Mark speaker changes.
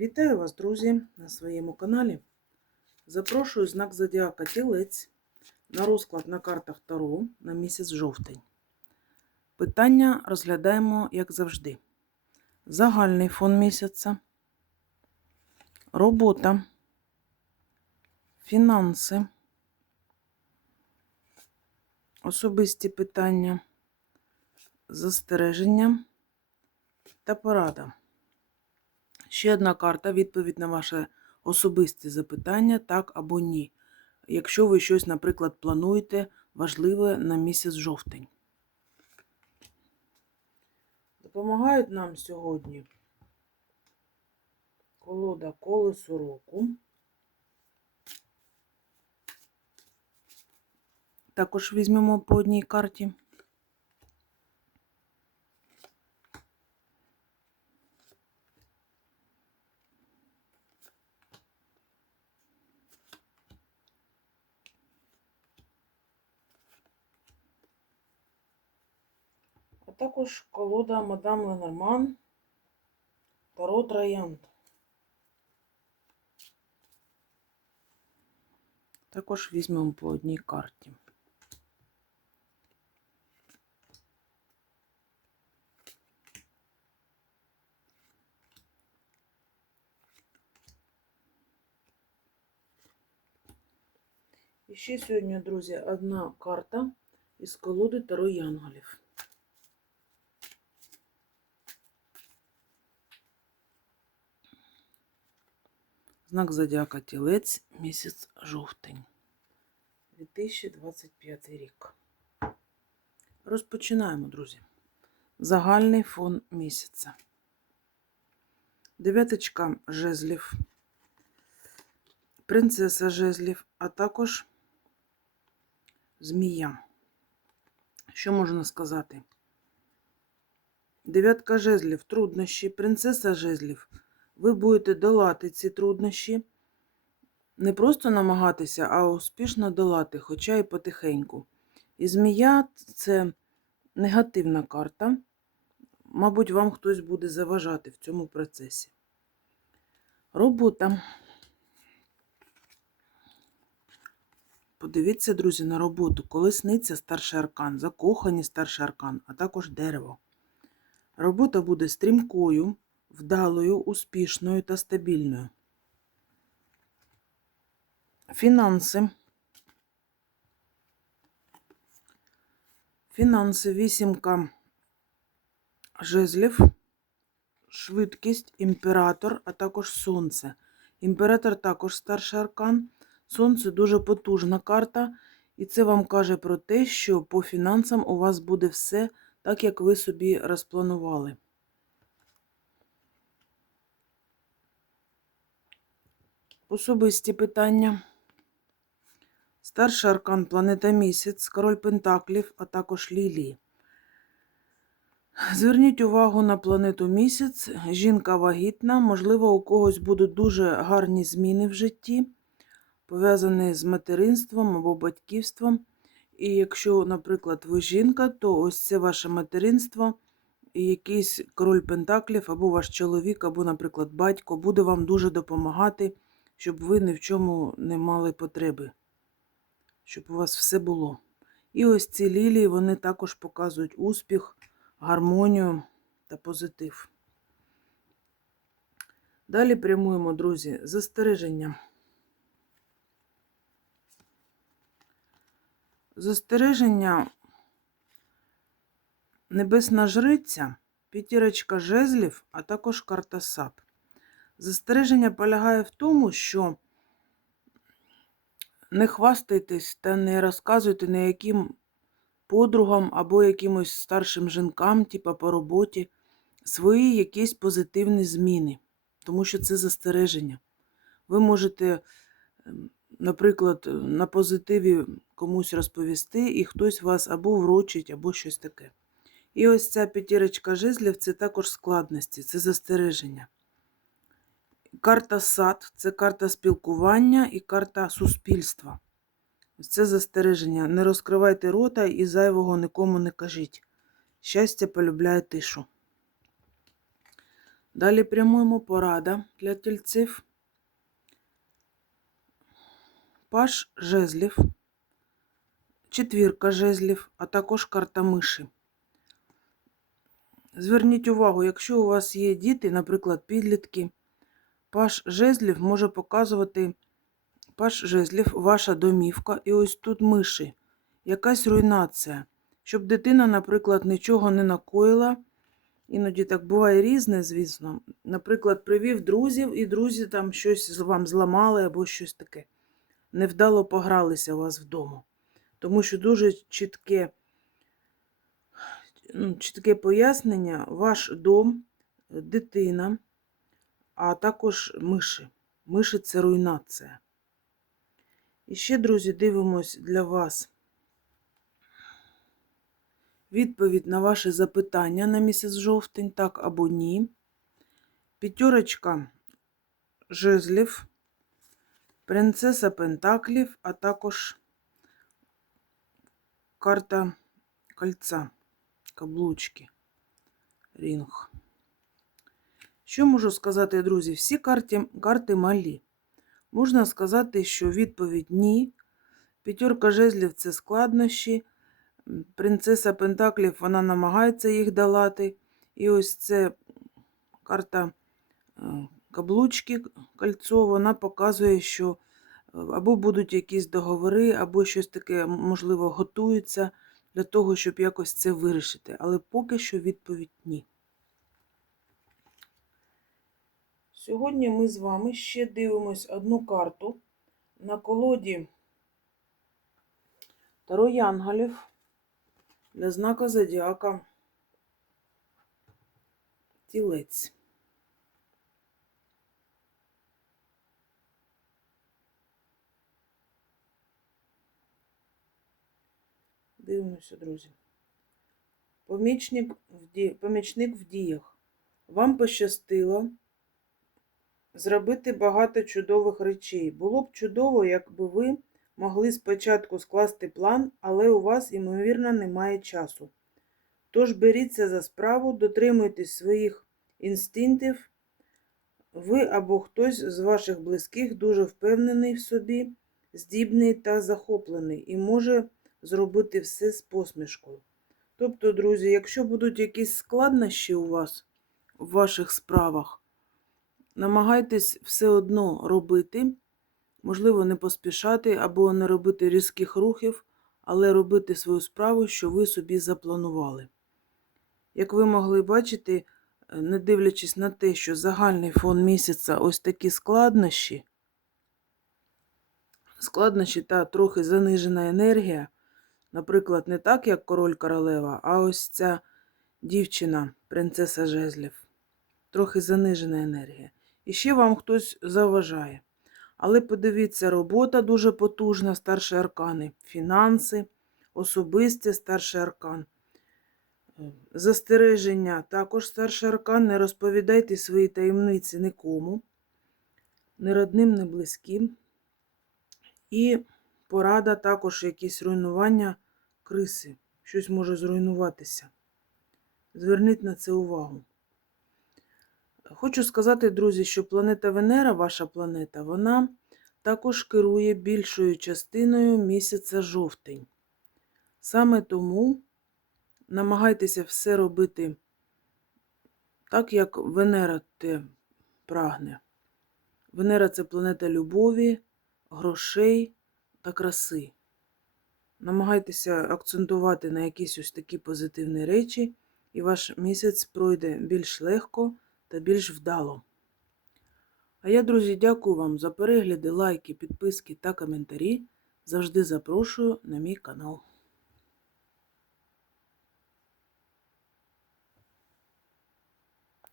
Speaker 1: Вітаю вас, друзі, на своєму каналі. Запрошую знак Зодіака Тілець на розклад на картах Таро на місяць жовтень. Питання розглядаємо, як завжди. Загальний фон місяця, робота, фінанси, особисті питання, застереження та порада. Ще одна карта відповідь на ваше особисті запитання, так або ні. Якщо ви щось, наприклад, плануєте важливе на місяць жовтень. Допомагають нам сьогодні колода колесо року. Також візьмемо по одній карті. Також колода Мадам Ленорман Таро Троянд. Також візьмемо по одній карті. І ще сьогодні, друзі, одна карта із колоди Таро Янголів. Знак Зодіака Тілець, місяць жовтень. 2025 рік. Розпочинаємо, друзі. Загальний фон місяця. Дев'яточка жезлів, принцеса жезлів, а також змія. Що можна сказати? Дев'ятка жезлів, труднощі, принцеса жезлів. Ви будете долати ці труднощі. Не просто намагатися, а успішно долати, хоча і потихеньку. І змія це негативна карта. Мабуть, вам хтось буде заважати в цьому процесі. Робота. Подивіться, друзі, на роботу. Колесниця старший аркан, закохані старший аркан, а також дерево. Робота буде стрімкою, вдалою, успішною та стабільною. Фінанси. Фінанси, вісімка жезлів, швидкість, імператор, а також сонце. Імператор також старший аркан. Сонце дуже потужна карта, і це вам каже про те, що по фінансам у вас буде все так, як ви собі розпланували. Особисті питання. Старший аркан планета місяць, король Пентаклів, а також лілії. Зверніть увагу на планету місяць. Жінка вагітна, можливо, у когось будуть дуже гарні зміни в житті, пов'язані з материнством або батьківством. І якщо, наприклад, ви жінка, то ось це ваше материнство, і якийсь король Пентаклів, або ваш чоловік, або, наприклад, батько буде вам дуже допомагати, щоб ви ні в чому не мали потреби, щоб у вас все було. І ось ці лілії, вони також показують успіх, гармонію та позитив. Далі прямуємо, друзі, застереження. Застереження Небесна жриця, п'ятірочка жезлів, а також карта САП. Застереження полягає в тому, що не хвастайтесь та не розказуйте ніяким подругам або якимось старшим жінкам, типа по роботі, свої якісь позитивні зміни, тому що це застереження. Ви можете, ем, наприклад, на позитиві комусь розповісти, і хтось вас або врочить, або щось таке. І ось ця п'ятірочка жезлів це також складності, це застереження. Карта сад це карта спілкування і карта суспільства. Це застереження. Не розкривайте рота і зайвого нікому не кажіть. Щастя полюбляє тишу. Далі прямуємо порада для тільців. Паш жезлів, четвірка жезлів, а також карта миші. Зверніть увагу, якщо у вас є діти, наприклад, підлітки, паш жезлів може показувати паш жезлів, ваша домівка, і ось тут миші, якась руйнація. Щоб дитина, наприклад, нічого не накоїла. Іноді так буває різне, звісно. Наприклад, привів друзів, і друзі там щось вам зламали або щось таке. Невдало погралися у вас вдома. Тому що дуже чітке, ну, чітке пояснення, ваш дом, дитина, а також миші. Миші це руйнація. І ще, друзі, дивимось для вас відповідь на ваше запитання на місяць жовтень, так або ні. П'ятерочка жезлів, принцеса Пентаклів, а також карта кольця, каблучки, рінг. Що можу сказати, друзі? Всі карти, карти малі. Можна сказати, що відповідь ні. П'ятерка жезлів це складнощі. Принцеса Пентаклів вона намагається їх долати. І ось це карта е, каблучки, кольцо, вона показує, що е, або будуть якісь договори, або щось таке, можливо, готується для того, щоб якось це вирішити. Але поки що відповідь ні. Сьогодні ми з вами ще дивимось одну карту на колоді Таро Янголів для знака Зодіака Тілець. Дивимося, друзі. Помічник в, діях. Вам пощастило зробити багато чудових речей. Було б чудово, якби ви могли спочатку скласти план, але у вас, ймовірно, немає часу. Тож беріться за справу, дотримуйтесь своїх інстинктів. Ви або хтось з ваших близьких дуже впевнений в собі, здібний та захоплений і може зробити все з посмішкою. Тобто, друзі, якщо будуть якісь складнощі у вас в ваших справах, намагайтесь все одно робити, можливо, не поспішати або не робити різких рухів, але робити свою справу, що ви собі запланували. Як ви могли бачити, е, не дивлячись на те, що загальний фон місяця ось такі складнощі, складнощі та трохи занижена енергія, наприклад, не так, як король королева, а ось ця дівчина, принцеса жезлів, трохи занижена енергія. І ще вам хтось заважає. Але подивіться, робота дуже потужна, старші аркани, фінанси, особисте старший аркан. Е, Застереження також старший аркан. Не розповідайте свої таємниці нікому, ні родним, ні близьким. І порада також якісь руйнування криси. Щось може зруйнуватися. Зверніть на це увагу. Хочу сказати, друзі, що планета Венера, ваша планета, вона також керує більшою частиною місяця жовтень. Саме тому намагайтеся все робити так, як Венера те прагне. Венера це планета любові, грошей та краси. Намагайтеся акцентувати на якісь ось такі позитивні речі, і ваш місяць пройде більш легко та більш вдало. А я, друзі, дякую вам за перегляди, лайки, підписки та коментарі. Завжди запрошую на мій канал.